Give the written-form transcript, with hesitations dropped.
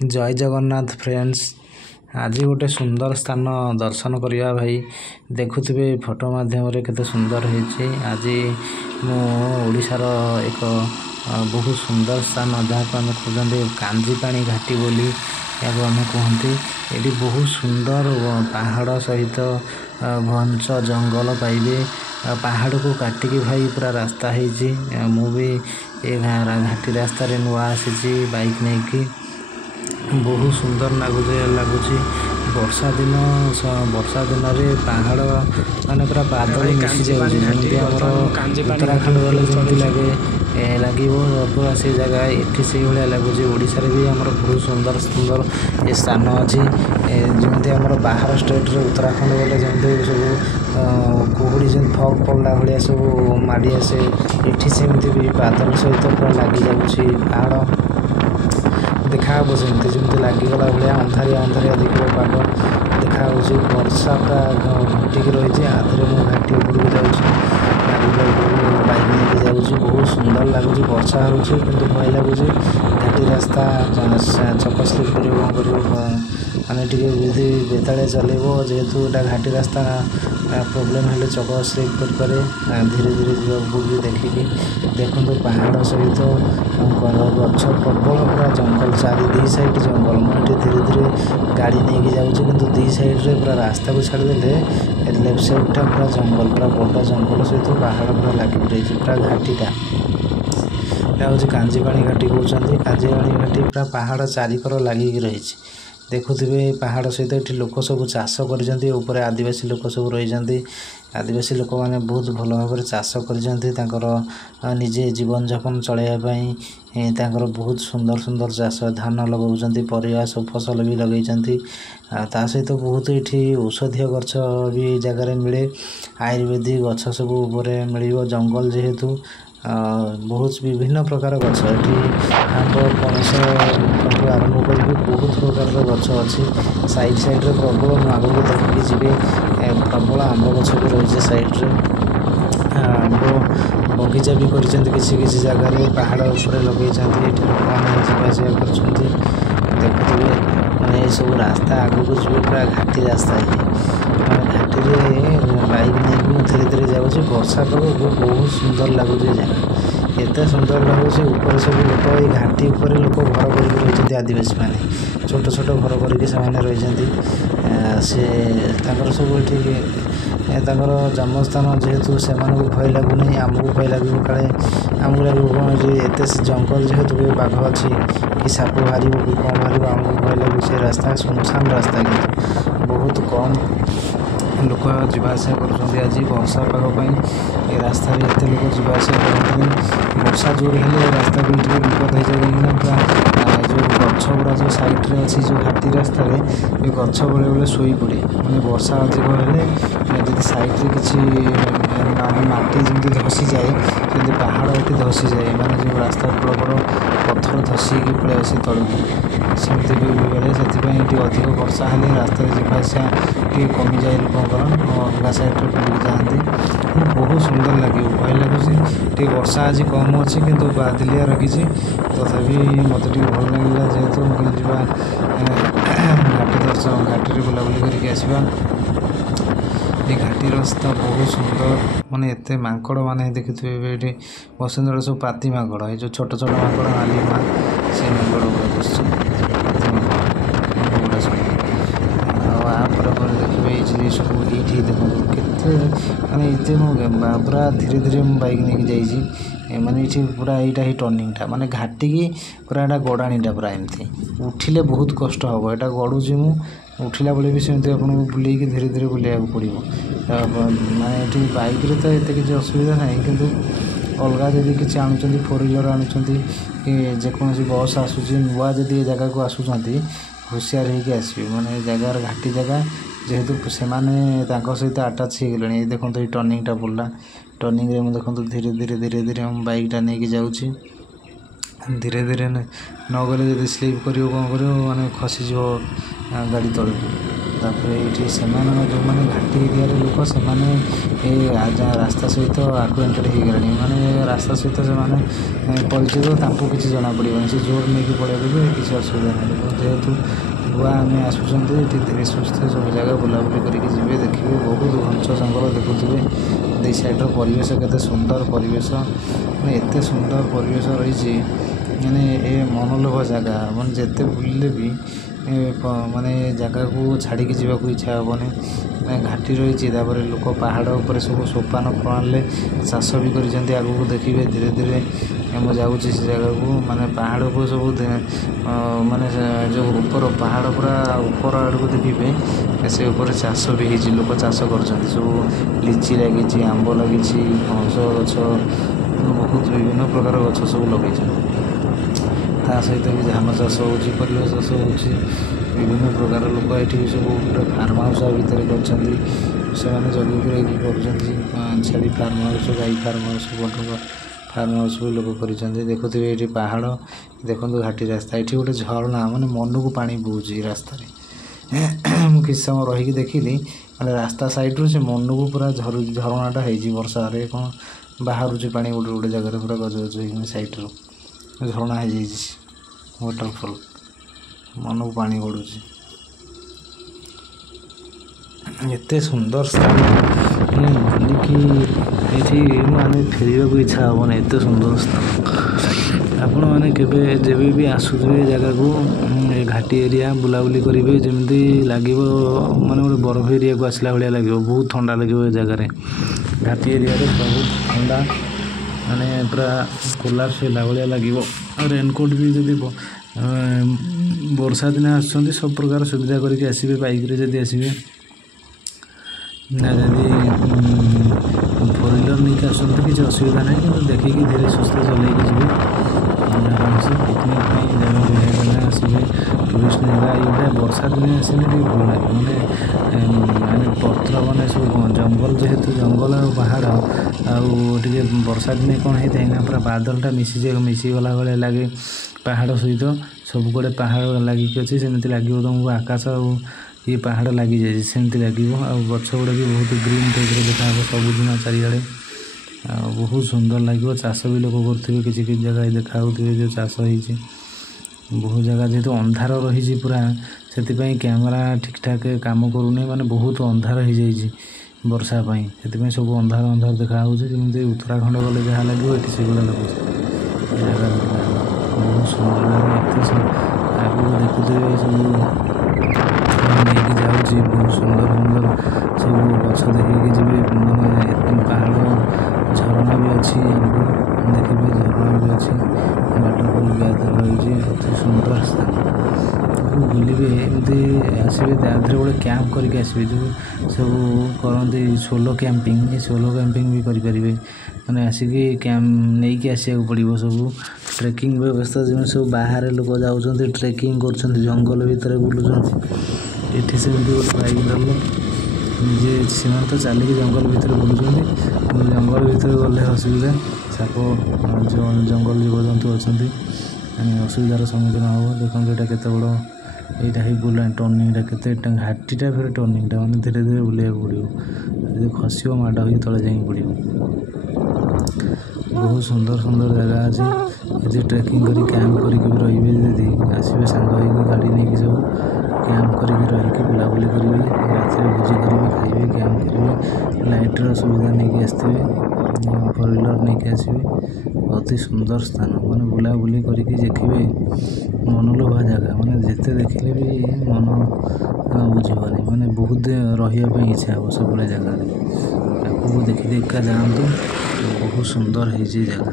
जय जगन्नाथ फ्रेंड्स। आज गोटे सुंदर स्थान दर्शन करवा भाई देखुवे फोटो माध्यम केते सुंदर होती। आज ओडिशार एक बहुत सुंदर स्थान जहाँ को आम कहते कांजीपाणी घाटी बोली आम कहते। ये बहुत सुंदर पहाड़ सहित घंच जंगल पाइबे। पहाड़ को काटिकी भाई पूरा रास्ता है। मुझे ये घाटी रास्ता नुआ आसी बाइक नहीं कि बहुत सुंदर लगुच। वर्षा दिन रे पहाड़ माने पूरा बादल मिसी जाए उत्तराखंड गले जमी लगे पूरा से जगह ये से भाया लगुच। ओडिशा भी आम बहुत सुंदर सुंदर ये स्थान अच्छी जमी आम बाहर स्टेट रे उत्तराखंड गले जमी सब कुहुड़ी जमी फग पड़ा भाया सब माड़ी आसे ये सेमती भी बादल सहित पूरा लगी जाऊँगी। पहाड़ देखा सेमती जमी लगिगला भाया अंधारिया अंधारिया देखो पाग देखा वर्षा पूरा घटिकी रही है। आधे मुझे घाटी उपरक जाऊँगी बाइक नहीं जाऊँगी। बहुत सुंदर लगुच वर्षा हो भय लगुच। घाटी रास्ता चक स्लिप कर माने बुद्धि बेताड़े चलेबो जेहेतु एटा घाटी रास्ता प्रोब्लेम हेले चक स्लिप कर धीरे धीरे जावाक देखिकी देखो पहाड़ सहित गछ प्रबल पूरा जंगल चारि दी साइड जंगल। मुझे धीरे धीरे गाड़ी नहीं जाऊँगी किंतु दी साइड रे पूरा रास्ता को छाड़देले लेफ्ट साइडटा पूरा जंगल पूरा बड़ जंगल सहित पहाड़ पूरा लगी रही पूरा घाटीटा हूँ कांजीपाणी घाटी कहते। कांजीपाणी घाटी पूरा पहाड़ चारिकर लगिकी रही देखुवे। पहाड़ सहित ये लोक सब चाष कर आदिवासी लोक सब रही। आदिवासी लोक मैंने बहुत भल भाव चाष कर निजे जीवन यापन चलैयापाई बहुत सुंदर सुंदर चाष धान लगाउछन्ति परिवा सब फसल भी लगे। ता सहित बहुत ये औषधीय गछ भी जगार मिले आयुर्वेदिक गछ सब मिल जंगल जेहेतु बहुत विभिन्न प्रकार गछ ये आंब पणस आरंभ कर बहुत प्रकार गछ अच्छी। साइड साइड रे प्रबल आग को देखिए जी प्रबल आंब गछ भी रही साइड रे आंब बगीचा भी कर किसी जगार पहाड़ उपर लगे लोक मैंने जावासिया कर देखुए मैंने ये सब रास्ता आग को जी पूरा घाटी रास्ता है। घाटी बाइक नहीं धीरे धीरे जाऊँगी वर्षा पाग बहुत सुंदर लगुच जगह एत सुंदर लगुच। ऊपर सब लोक ये घाटी उपर लोक घर कर आदिवासी मैंने छोट छोट घर करके रही सब ये जन्मस्थान जेहेतु से भय लगुना आमको भय लगे काले आमको लगे एत जंगल जेहेतु बाघ अच्छी कि साप बाहर कि कौन बाहर आमको भय लगे। रास्ता सुनसान रास्ता कि बहुत कम लोक जावासिया कर। आज वर्षा पाग ये रास्ता एत लोक जावासिया करते वर्षा जोर हेले रास्ता भी विपद हो जाए पूरा जो गछ गुड़ा जो साइड्रे अच्छी जो घाटी रास्ता ये गछ बेले बेले शोई पड़े मैंने वर्षा अधिक हेले जब साइड्रे किसी माटी जमी धसी जाए जमी पहाड़ ये धसी जाए माने जो रास्ता बड़ बड़ पत्थर धसिकी पड़े आसे तलू सेमती भी बेले से अधिक वर्षा हेले रास्ता जावासिया कमी जाए लोकर अलग साइड्रे पड़क जाती बहुत सुंदर लगे भय लगुच। वर्षा आज कम अच्छी कि बादलिया रखी तथापि मत भल लगे जेहेतु घाटी दर्शन घाटी बुलाबुली करके आसवा। ये घाटी रास्ता बहुत सुंदर माने एत माकड़ मैंने देखिए ये बसुंधरा सब पाती माकड़ ये जो छोट छोट माकड़ नाली माँ से माकड़ गुड़ा बस देखिए सब ये देखो के माने ये पूरा धीरे धीरे बाइक नहीं जाइए माने ये पूरा यहाँ ही टर्निंगटा माने घाटी की पूरा यहाँ गड़ाणीटा पूरा एमती उठिले बहुत कष्ट हम यहाँ गड़ुची मुझे उठिला बेले भी सेमती आपको बुलेक धीरे धीरे बुलाया पड़ो माने ये बाइक रे तो ये किसी असुविधा ना कि अलग जदि किसी आणुंट 4 व्हीलर आणुंट जेकोसी बस आसूँ नुआ जदि जगह को आसुँच होशियार होगी आसवे माने जगार घाटी जगह जेहेतु से सहित आटाच हो गले। देखो ये टर्निंगटा पड़ा टर्निंग रे देखो धीरे धीरे धीरे धीरे हम बाइकटा नहीं जाऊँगी धीरे धीरे न गले जब स्लीप कर कौन कर माने खसीज ଗାଡ଼ି ତଳକୁ। ତାପରେ ଏଇଠି ସେମାନେ ଯେଉଁମାନେ ଘାଟି ଏରିଆରେ ଲୋକ ସେମାନେ ଏ ରାସ୍ତା ସହିତ ଆକ୍ୱେଣ୍ଟେଡ଼ ହେଇଗଲେଣି, ମାନେ ରାସ୍ତା ସହିତ ସେମାନେ ପରିଚିତ, ତାଙ୍କୁ କିଛି ଜଣାପଡ଼ିବନି, ସେ ଜୋର ନେଇକି ପଳେଇବେ, କିଛି ଅସୁବିଧା ନାହିଁ। ଯେହେତୁ ନୂଆ ଆମେ ଆସୁଛନ୍ତି ଏଠି ଧୀରେ ସୁସ୍ଥେ ସବୁ ଜାଗା ବୁଲାବୁଲି କରିକି ଯିବେ, ଦେଖିବେ ବହୁତ ଘଞ୍ଚ ଜଙ୍ଗଲ ଦେଖୁଥିବେ। ଦୁଇ ସାଇଡ଼୍ର ପରିବେଶ କେତେ ସୁନ୍ଦର ପରିବେଶ, ମାନେ ଏତେ ସୁନ୍ଦର ପରିବେଶ ରହିଛି, ମାନେ ଏ ମନଲୋଭ ଜାଗା, ମାନେ ଯେତେ ବୁଲିଲେ ବି ମାନେ ଜାଗାକୁ ଛାଡ଼ିକି ଯିବାକୁ ଇଚ୍ଛା ହେବନି। ଘାଟି ରହିଛି, ତାପରେ ଲୋକ ପାହାଡ଼ ଉପରେ ସବୁ ସୋପାନ ପ୍ରଣାଳୀରେ ଚାଷ ବି କରିଛନ୍ତି। ଆଗକୁ ଦେଖିବେ ଧୀରେ ଧୀରେ ମୁଁ ଯାଉଛି ସେ ଜାଗାକୁ, ମାନେ ପାହାଡ଼କୁ ସବୁ ମାନେ ଯେଉଁ ଉପର ପାହାଡ଼ ପୁରା ଉପର ଆଡ଼କୁ ଦେଖିବେ, ସେ ଉପରେ ଚାଷ ବି ହେଇଛି, ଲୋକ ଚାଷ କରୁଛନ୍ତି। ସବୁ ଲିଚି ଲାଗିଛି, ଆମ୍ବ ଲାଗିଛି, ପଣସ ଗଛ, ବହୁତ ବିଭିନ୍ନ ପ୍ରକାର ଗଛ ସବୁ ଲଗେଇଛନ୍ତି। ତା ସହିତ ବି ଧାନ ଚାଷ ହେଉଛି, ପରିବା ଚାଷ ହେଉଛି, ବିଭିନ୍ନ ପ୍ରକାର ଲୋକ ଏଠି ବି ସବୁ ଗୋଟେ ଫାର୍ମ ହାଉସ୍ ଭିତରେ କରିଛନ୍ତି, ସେମାନେ ଜଗିକି ରହିକି କରୁଛନ୍ତି। ଛେଳି ଫାର୍ମ ହାଉସ୍, ଗାଈ ଫାର୍ମ ହାଉସ୍, ବଡ଼ ଫାର୍ମ ହାଉସ୍ ବି ଲୋକ କରିଛନ୍ତି। ଦେଖୁଥିବେ ଏଇଠି ପାହାଡ଼, ଦେଖନ୍ତୁ ଘାଟି ରାସ୍ତା, ଏଠି ଗୋଟେ ଝରଣା, ମାନେ ମନକୁ ପାଣି ବହୁଛି ରାସ୍ତାରେ। ମୁଁ କିଛି ସମୟ ରହିକି ଦେଖିଲି, ମାନେ ରାସ୍ତା ସାଇଡ଼୍ରୁ ସେ ମନକୁ ପୁରା ଝରଣାଟା ହେଇଛି, ବର୍ଷାରେ କ'ଣ ବାହାରୁଛି ପାଣି ଗୋଟେ ଗୋଟେ ଜାଗାରେ, ପୁରା ଗଜ ଗଜ ହେଇକି ସାଇଡ଼୍ରୁ ଝରଣା ହେଇଯାଇଛି, ୱାଟରଫଲ୍, ମନକୁ ପାଣି ଗଡ଼ୁଛି। ଏତେ ସୁନ୍ଦର ସ୍ଥାନ, ମାନେ ବୁଲିକି ଏଠି ମାନେ ଫେରିବାକୁ ଇଚ୍ଛା ହେବନି, ଏତେ ସୁନ୍ଦର ସ୍ଥାନ। ଆପଣମାନେ କେବେ ଯେବେ ବି ଆସୁଥିବେ ଜାଗାକୁ, ଏ ଘାଟି ଏରିଆ ବୁଲାବୁଲି କରିବେ, ଯେମିତି ଲାଗିବ ମାନେ ଗୋଟେ ବରଫ ଏରିଆକୁ ଆସିଲା ଭଳିଆ ଲାଗିବ, ବହୁତ ଥଣ୍ଡା ଲାଗିବ ଏ ଜାଗାରେ। ଘାଟି ଏରିଆରେ ବହୁତ ଥଣ୍ଡା, ମାନେ ପୁରା କୋଲାପ୍ସ ହେଲା ଭଳିଆ ଲାଗିବ। ଆଉ ରେନକୋଟ୍ ବି ଯଦି ବର୍ଷା ଦିନେ ଆସୁଛନ୍ତି, ସବୁ ପ୍ରକାର ସୁବିଧା କରିକି ଆସିବେ, ବାଇକ୍ରେ ଯଦି ଆସିବେ, ନା ଯଦି ଫୋର୍ ହ୍ୱିଲର୍ ନେଇକି ଆସୁଛନ୍ତି କିଛି ଅସୁବିଧା ନାହିଁ, କିନ୍ତୁ ଦେଖିକି ଧୀରେ ସୁସ୍ଥ ଚଲେଇକି ଯିବେ ଆରାମସେ। ପିକନିକ୍ ପାଇଁ ଜାଗା ବଢ଼ିଆ ଜାଗା, ଆସିବେ ଟୁରିଷ୍ଟ ଜାଗା। ଏଇଟା ବର୍ଷା ଦିନେ ଆସିଲେ ଟିକେ ଭଲ ଲାଗେ, ମାନେ ପତ୍ର, ମାନେ ସବୁ କ'ଣ ଜଙ୍ଗଲ, ଯେହେତୁ ଜଙ୍ଗଲ ଆଉ ପାହାଡ଼, ଆଉ ଟିକେ ବର୍ଷା ଦିନେ କ'ଣ ହେଇଥାଏ ନା, ପୁରା ବାଦଲଟା ମିଶିଗଲା ଭଳିଆ ଲାଗେ ପାହାଡ଼ ସହିତ। ସବୁବେଳେ ପାହାଡ଼ ଲାଗିକି ଅଛି, ସେମିତି ଲାଗିବ ତୁମକୁ ଆକାଶ ଆଉ ଇଏ ପାହାଡ଼ ଲାଗିଯାଇଛି, ସେମିତି ଲାଗିବ। ଆଉ ଗଛ ଗୁଡ଼ା ବି ବହୁତ ଗ୍ରୀନ୍ ଟାଇପ୍ର ଦେଖାହେବ, ସବୁଦିନ ଚାରିଆଡ଼େ, ଆଉ ବହୁତ ସୁନ୍ଦର ଲାଗିବ। ଚାଷ ବି ଲୋକ କରୁଥିବେ, କିଛି କିଛି ଜାଗାରେ ଦେଖା ହେଉଥିବେ ଯେଉଁ ଚାଷ ହେଇଛି। ବହୁତ ଜାଗା ଯେହେତୁ ଅନ୍ଧାର ରହିଛି ପୁରା, ସେଥିପାଇଁ କ୍ୟାମେରା ଠିକ୍ଠାକ୍ କାମ କରୁନି, ମାନେ ବହୁତ ଅନ୍ଧାର ହେଇଯାଇଛି ବର୍ଷା ପାଇଁ, ସେଥିପାଇଁ ସବୁ ଅନ୍ଧାର ଅନ୍ଧାର ଦେଖାହେଉଛି। ଯେମିତି ଉତ୍ତରାଖଣ୍ଡ ଗଲେ ଯାହା ଲାଗିବ, ଏଠି ସେଗୁଡ଼ା ଲାଗୁଛି ଏ ଜାଗା ଦେଖିଲା ବେଳକୁ। ବହୁତ ସୁନ୍ଦର ଜାଗା, ଏତେ ଆଗକୁ ଦେଖୁଥିବେ ସବୁ ନେଇକି ଯାଉଛି, ବହୁତ ସୁନ୍ଦର ସୁନ୍ଦର ସବୁ ଗଛ ଦେଖିକି ଯିବେ, ମାନେ ପାହାଡ଼, ଝରଣା ବି ଅଛି, ଆଗକୁ ଦେଖିବେ ଝରଣା ବି ଅଛି, ୱାଟରଫଲ୍ ବି ରହିଛି, ଅତି ସୁନ୍ଦର ସ୍ଥାନ। ବୁଲିବେ, ଏମିତି ଆସିବେ, ତା ଦେହରେ ଗୋଟେ କ୍ୟାମ୍ପ କରିକି ଆସିବେ, ଯେଉଁ ସବୁ କରନ୍ତି ସୋଲୋ କ୍ୟାମ୍ପିଂ, ଏ ସୋଲୋ କ୍ୟାମ୍ପିଂ ବି କରିପାରିବେ। ମାନେ ଆସିକି ନେଇକି ଆସିବାକୁ ପଡ଼ିବ ସବୁ ଟ୍ରେକିଂ ବ୍ୟବସ୍ଥା, ଯେମିତି ସବୁ ବାହାରେ ଲୋକ ଯାଉଛନ୍ତି ଟ୍ରେକିଂ କରୁଛନ୍ତି, ଜଙ୍ଗଲ ଭିତରେ ବୁଲୁଛନ୍ତି, ଏଠି ସେମିତି ଗୋଟେ ବାଇକ୍ ଧରିଲେ ନିଜେ, ସେମାନେ ତ ଚାଲିକି ଜଙ୍ଗଲ ଭିତରେ ବୁଲୁଛନ୍ତି, କିନ୍ତୁ ଜଙ୍ଗଲ ଭିତରେ ଗଲେ ଅସୁବିଧା, ସାପ, ଜଙ୍ଗଲ ଜୀବଜନ୍ତୁ ଅଛନ୍ତି, ମାନେ ଅସୁବିଧାର ସମ୍ମୁଖୀନ ହେବ। ଦେଖନ୍ତୁ ଏଇଟା କେତେ ବଡ଼, ଏଇଟା ହେଇ ବୁଲାଣି ଟର୍ଣ୍ଣିଂଟା, କେତେ ଘାଟିଟା ଫେରେ ଟର୍ଣ୍ଣିଂଟା, ମାନେ ଧୀରେ ଧୀରେ ବୁଲିବାକୁ ପଡ଼ିବ, ଯଦି ଖସିବ ମାଡ଼ ହୋଇକି ତଳେ ଯାଇକି ପଡ଼ିବ। ବହୁତ ସୁନ୍ଦର ସୁନ୍ଦର ଜାଗା ଅଛି, ଏଠି ଟ୍ରେକିଂ କରି କ୍ୟାମ୍ପ କରିକି ବି ରହିବେ, ଯଦି ଆସିବେ ସାଙ୍ଗ ହେଇକି ଗାଡ଼ି ନେଇକି ସବୁ କ୍ୟାମ୍ପ କରିକି ରହିକି ବୁଲାବୁଲି କରିବେ, ରାତିରେ ଭୋଜି କରିବେ, ଖାଇବେ, କ୍ୟାମ୍ପ କରିବେ, ଲାଇଟ୍ର ସୁବିଧା ନେଇକି ଆସିଥିବେ, ଫୋର୍ ହ୍ୱିଲର୍ ନେଇକି ଆସିବେ। ଅତି ସୁନ୍ଦର ସ୍ଥାନ, ମାନେ ବୁଲାବୁଲି କରିକି ଦେଖିବେ, ମନଲୋଭା ଜାଗା, ମାନେ ଯେତେ ଦେଖିଲେ ବି ମନ ବୁଝିବନି, ମାନେ ବହୁତ ରହିବା ପାଇଁ ଇଚ୍ଛା ହେବ ସବୁବେଳେ ଜାଗାରେ। ଆଗକୁ ଦେଖି ଦେଖିକା ଯାଆନ୍ତୁ, ବହୁତ ସୁନ୍ଦର ହେଇଛି ଜାଗା।